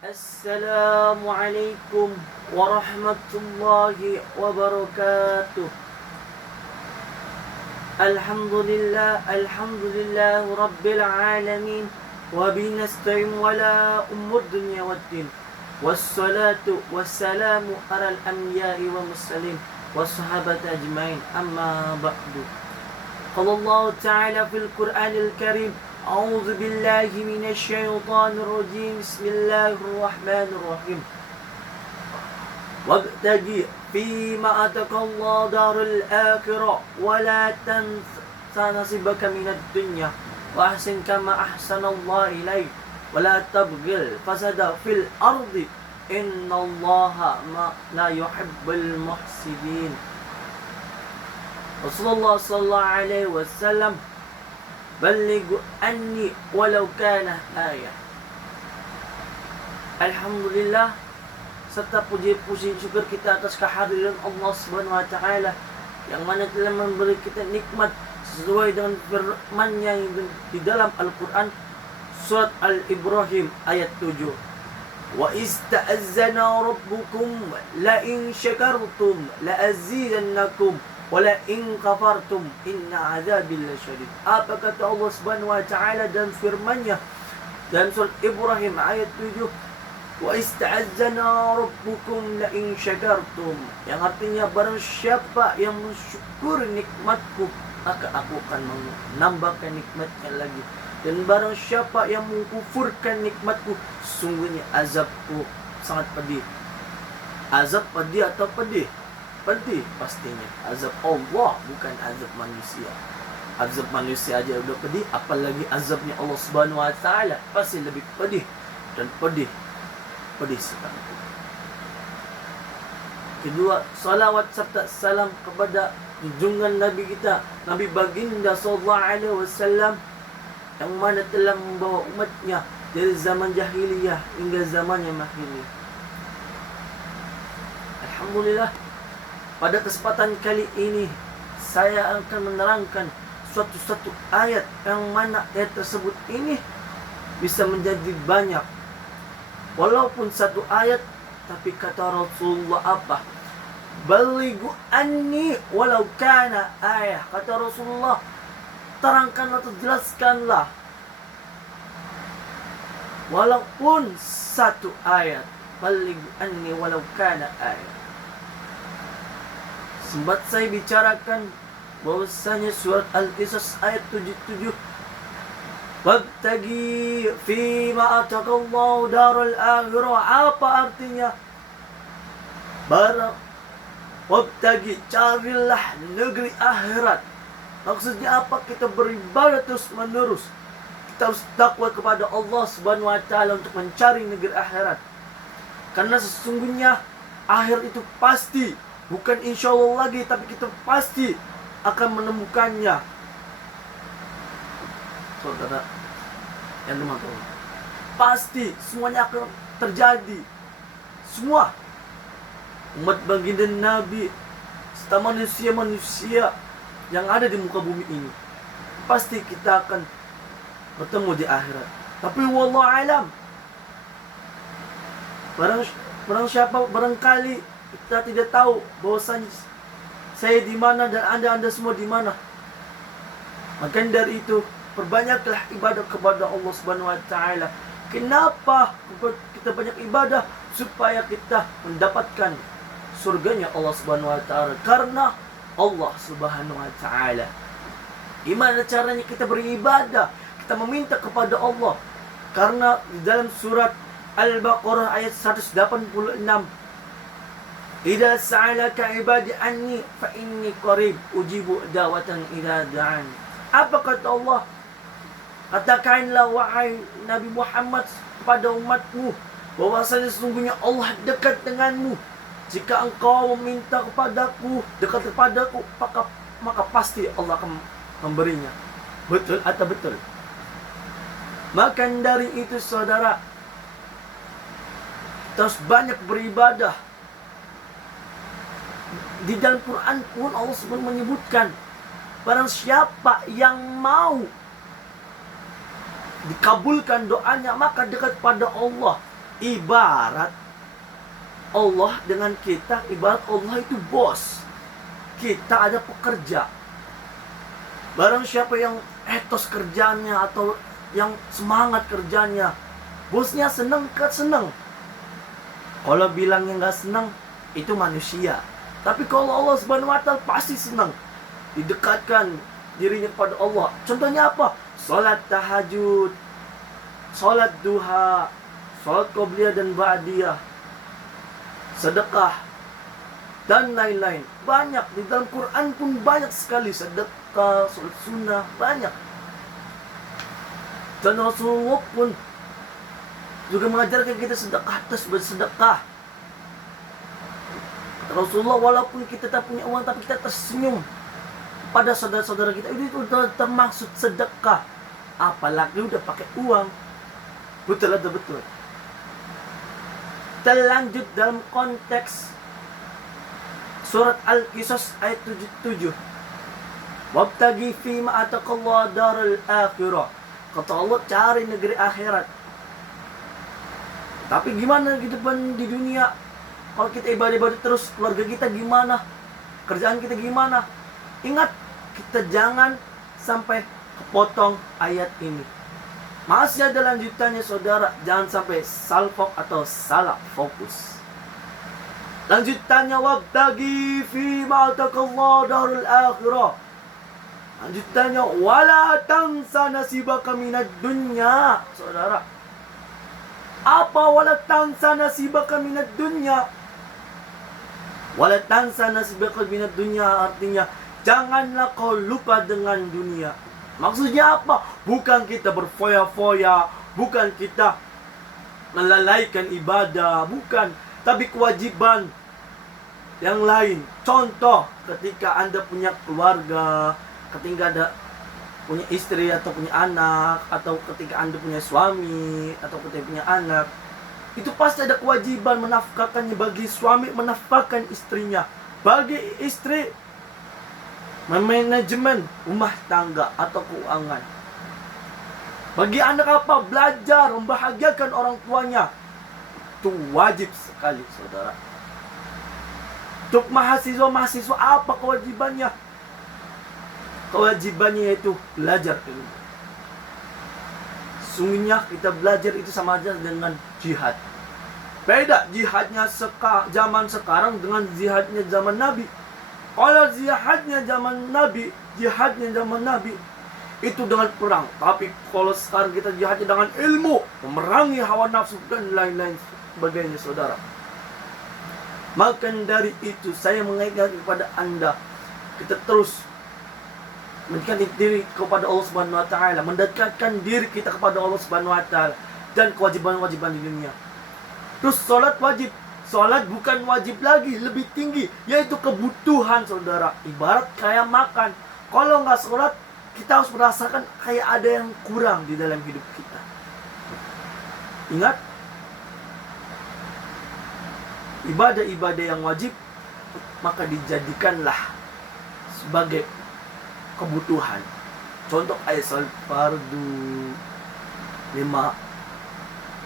Assalamualaikum warahmatullahi wabarakatuh. Alhamdulillah rabbil alamin. Wa binasta'in wala umur dunya waddin. Wassalatu wassalamu alal anbiya'i wa mursalin wassahabati ajmain, amma ba'du. Qala Allah ta'ala fil Qur'anil Karim: A'udzu billahi minasy syaithanir rajim. Bismillahirrahmanirrahim. Wabtaghi fima atakallahu darul akhirah wa la tansa nasibaka minad dunya wa ahsin kama ahsanallahu ilaik wa la tabghil fasada fil ardi innallaha la yuhibbul muhsidin. Rasulullah sallallahu alaihi wasallam: Ballighu anni walau kana ayah. Alhamdulillah, serta puji-puji syukur kita atas kehadiran Allah Subhanahu wa taala yang mana telah memberi kita nikmat sesuai dengan firman-Nya di dalam Al-Qur'an surat Al-Ibrahim ayat 7. Wa ista'azzana rabbukum la in syakartum la azidannakum wala in kafartum inna azabi lasyadid. Apa kata Allah Subhanahu wa taala dalam firman-Nya dalam surat Ibrahim ayat 7? Wa ista'azzana rabbukum la in syakartum, yang artinya barang siapa yang mensyukuri nikmatku maka aku akan menambahkan nikmatnya lagi, dan barang siapa yang mengkufurkan nikmatku sungguhnya azabku sangat pedih. Azab pedih atau pedih? Pedih pastinya. Azab Allah, bukan azab manusia. Azab manusia aja udah pedih, apalagi azabnya Allah Subhanahu wa taala pasti lebih pedih dan pedih sekali. Kedua, salawat serta salam kepada junjungan Nabi kita, Nabi baginda sallallahu alaihi wasallam, yang mana telah membawa umatnya dari zaman jahiliyah hingga zaman yang mahini. Alhamdulillah, pada kesempatan kali ini saya akan menerangkan suatu ayat yang mana ayat tersebut ini bisa menjadi banyak. Walaupun satu ayat, tapi kata Rasulullah apa? Ballighu anni walau kana ayah. Kata Rasulullah, terangkanlah atau jelaskanlah walaupun satu ayat. Ballighu anni walau kana ayah. Sempat saya bicarakan bahwasanya surat Al-Qisas ayat 77, Wabtaghi fima atakallahu darul akhirah. Apa artinya? Wabtaghi, carilah negeri akhirat. Maksudnya apa? Kita beribadah terus menerus. Kita harus takwa kepada Allah Subhanahu wa taala untuk mencari negeri akhirat. Karena sesungguhnya akhir itu pasti, bukan insya Allah lagi, tapi kita pasti akan menemukannya. Saudara yang teman-teman, pasti semuanya akan terjadi. Semua umat baginda Nabi serta manusia-manusia yang ada di muka bumi ini, pasti kita akan bertemu di akhirat. Tapi wallahu alam, barangkali kita tidak tahu bahwasanya saya di mana dan anda semua di mana. Maka dari itu, perbanyaklah ibadah kepada Allah Subhanahu wa taala. Kenapa kita banyak ibadah? Supaya kita mendapatkan surganya Allah Subhanahu wa taala. Karena Allah Subhanahu wa taala. Gimana caranya kita beribadah? Kita meminta kepada Allah. Karena di dalam surat Al-Baqarah ayat 186, Idza sa'alaka ibadi anni fa inni qarib ujibu da'watan idza da'an. Apa kata Allah? Katakanlah wahai Nabi Muhammad kepada umatmu bahwasanya sesungguhnya Allah dekat denganmu. Jika engkau meminta kepadaku, dekat kepadaku, maka pasti Allah akan memberinya. Betul atau betul? Maka dari itu saudara, kita harus banyak beribadah. Di dalam Quran pun Allah SWT menyebutkan, barang siapa yang mau dikabulkan doanya, maka dekat pada Allah. Ibarat Allah dengan kita, ibarat Allah itu bos, kita ada pekerja. Barang siapa yang etos kerjanya atau yang semangat kerjanya, bosnya seneng, seneng. Kalau bilangnya nggak seneng, itu manusia. Tapi kalau Allah Subhanahu wa Ta'ala pasti senang didekatkan dirinya kepada Allah. Contohnya apa? Salat tahajud, salat duha, salat qobliyah dan ba'diyah, sedekah, dan lain-lain. Banyak, di dalam Quran pun banyak sekali sedekah, salat sunnah, banyak. Dan Rasulullah pun juga mengajarkan kita sedekah terus bersedekah. Rasulullah, walaupun kita tak punya uang tapi kita tersenyum pada saudara-saudara kita, itu udah termasuk sedekah. Apalagi udah pakai uang. Betul atau betul? Kita lanjut dalam konteks surat Al-Qisas ayat 77. Wabtagi fima ataqallah darul akhirah. Kata Allah, cari negeri akhirat. Tapi gimana kehidupan di dunia? Kalau kita ibadah-ibadah terus, keluarga kita gimana? Kerjaan kita gimana? Ingat, kita jangan sampai kepotong ayat ini. Masih ada lanjutannya saudara. Jangan sampai salfok atau salah fokus. Lanjutannya, wabtagi fima ataqallah darul akhirah. Lanjutannya, wala tansa nasibaka minad dunya. Saudara, apa wala tansa nasibaka minad dunya? Wala tansa nasibaka minad dunya artinya janganlah kau lupa dengan dunia. Maksudnya apa? Bukan kita berfoya-foya, bukan kita melalaikan ibadah, bukan, tapi kewajiban yang lain. Contoh, ketika Anda punya keluarga, ketika Anda punya istri atau punya anak, atau ketika Anda punya suami atau ketika punya anak, itu pasti ada kewajiban menafkahkannya. Bagi suami menafkahkan istrinya, bagi istri memanajemen rumah tangga atau keuangan, bagi anak apa? Belajar, membahagiakan orang tuanya. Itu wajib sekali saudara. Untuk mahasiswa apa kewajibannya? Kewajibannya yaitu belajar ilmu. Sungguhnya kita belajar itu sama aja dengan jihad. Beda jihadnya zaman sekarang dengan jihadnya zaman Nabi. Kalau jihadnya zaman Nabi itu dengan perang. Tapi kalau sekarang kita jihadnya dengan ilmu, memerangi hawa nafsu dan lain-lain sebagainya saudara. Maka dari itu saya mengingatkan kepada Anda, kita terus mendekatkan diri kepada Allah Subhanahu wa Ta'ala, mendekatkan diri kita kepada Allah Subhanahu wa Ta'ala dan kewajiban-kewajiban di dunia. Terus salat wajib. Salat bukan wajib lagi, lebih tinggi, yaitu kebutuhan saudara. Ibarat kayak makan. Kalau nggak salat, kita harus merasakan kayak ada yang kurang di dalam hidup kita. Ingat, ibadah-ibadah yang wajib maka dijadikanlah sebagai kebutuhan. Contoh kayak salat fardu 5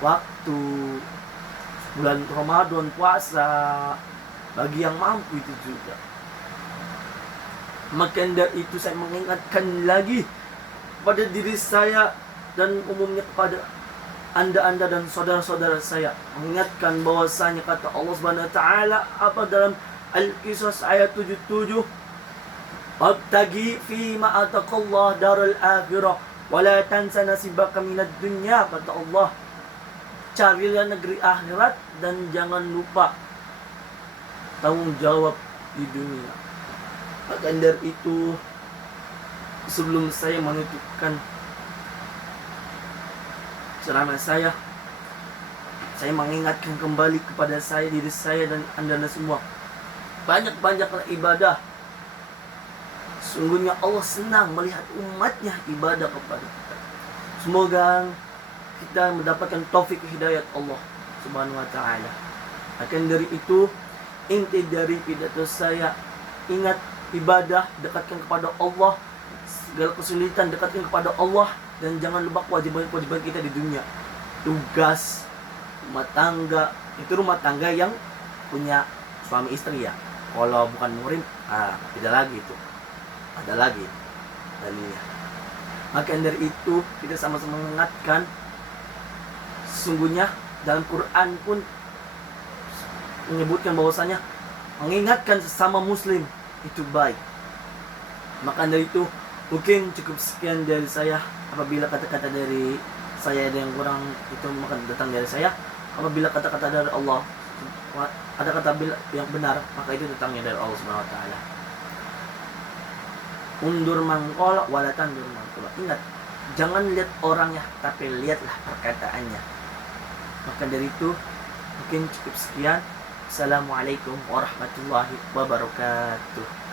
waktu, bulan Ramadan, puasa, bagi yang mampu itu juga. Maka dari itu saya mengingatkan lagi pada diri saya dan umumnya kepada anda dan saudara-saudara saya, mengingatkan bahwasanya kata Allah Subhanahu wa Ta'ala apa dalam Al-Qisas ayat 77, wabtagi fima ataqallah darul akhirah wala tansa nasibaka minad dunya. Kata Allah, carilah negeri akhirat dan jangan lupa tanggung jawab di dunia. Maka dari itu, sebelum saya menutupkan ceramah saya mengingatkan kembali kepada diri saya dan anda semua, banyak-banyaklah ibadah. Sungguhnya Allah senang melihat umatnya ibadah kepada kita. Semoga kita mendapatkan taufik hidayat Allah Subhanahu wa Ta'ala. Akan dari itu, inti dari pidato saya, ingat ibadah, dekatkan kepada Allah. Segala kesulitan dekatkan kepada Allah. Dan jangan lupa kewajiban-kewajiban kita di dunia. Tugas rumah tangga, itu rumah tangga yang punya suami istri ya. Kalau bukan murim, beda lagi itu. Ada lagi dalilnya. Maka dari itu kita sama-sama mengingatkan, sesungguhnya dalam Quran pun menyebutkan bahwasanya mengingatkan sesama muslim itu baik. Maka dari itu mungkin cukup sekian dari saya. Apabila kata-kata dari saya ada yang kurang, itu maka datang dari saya. Apabila kata-kata dari Allah, kata-kata yang benar, maka itu datangnya dari Allah Subhanahu wa taala. Undur mangkol wala tandur mangkol. Ingat, jangan lihat orangnya, tapi lihatlah perkataannya. Maka dari itu mungkin cukup sekian. Assalamualaikum warahmatullahi wabarakatuh.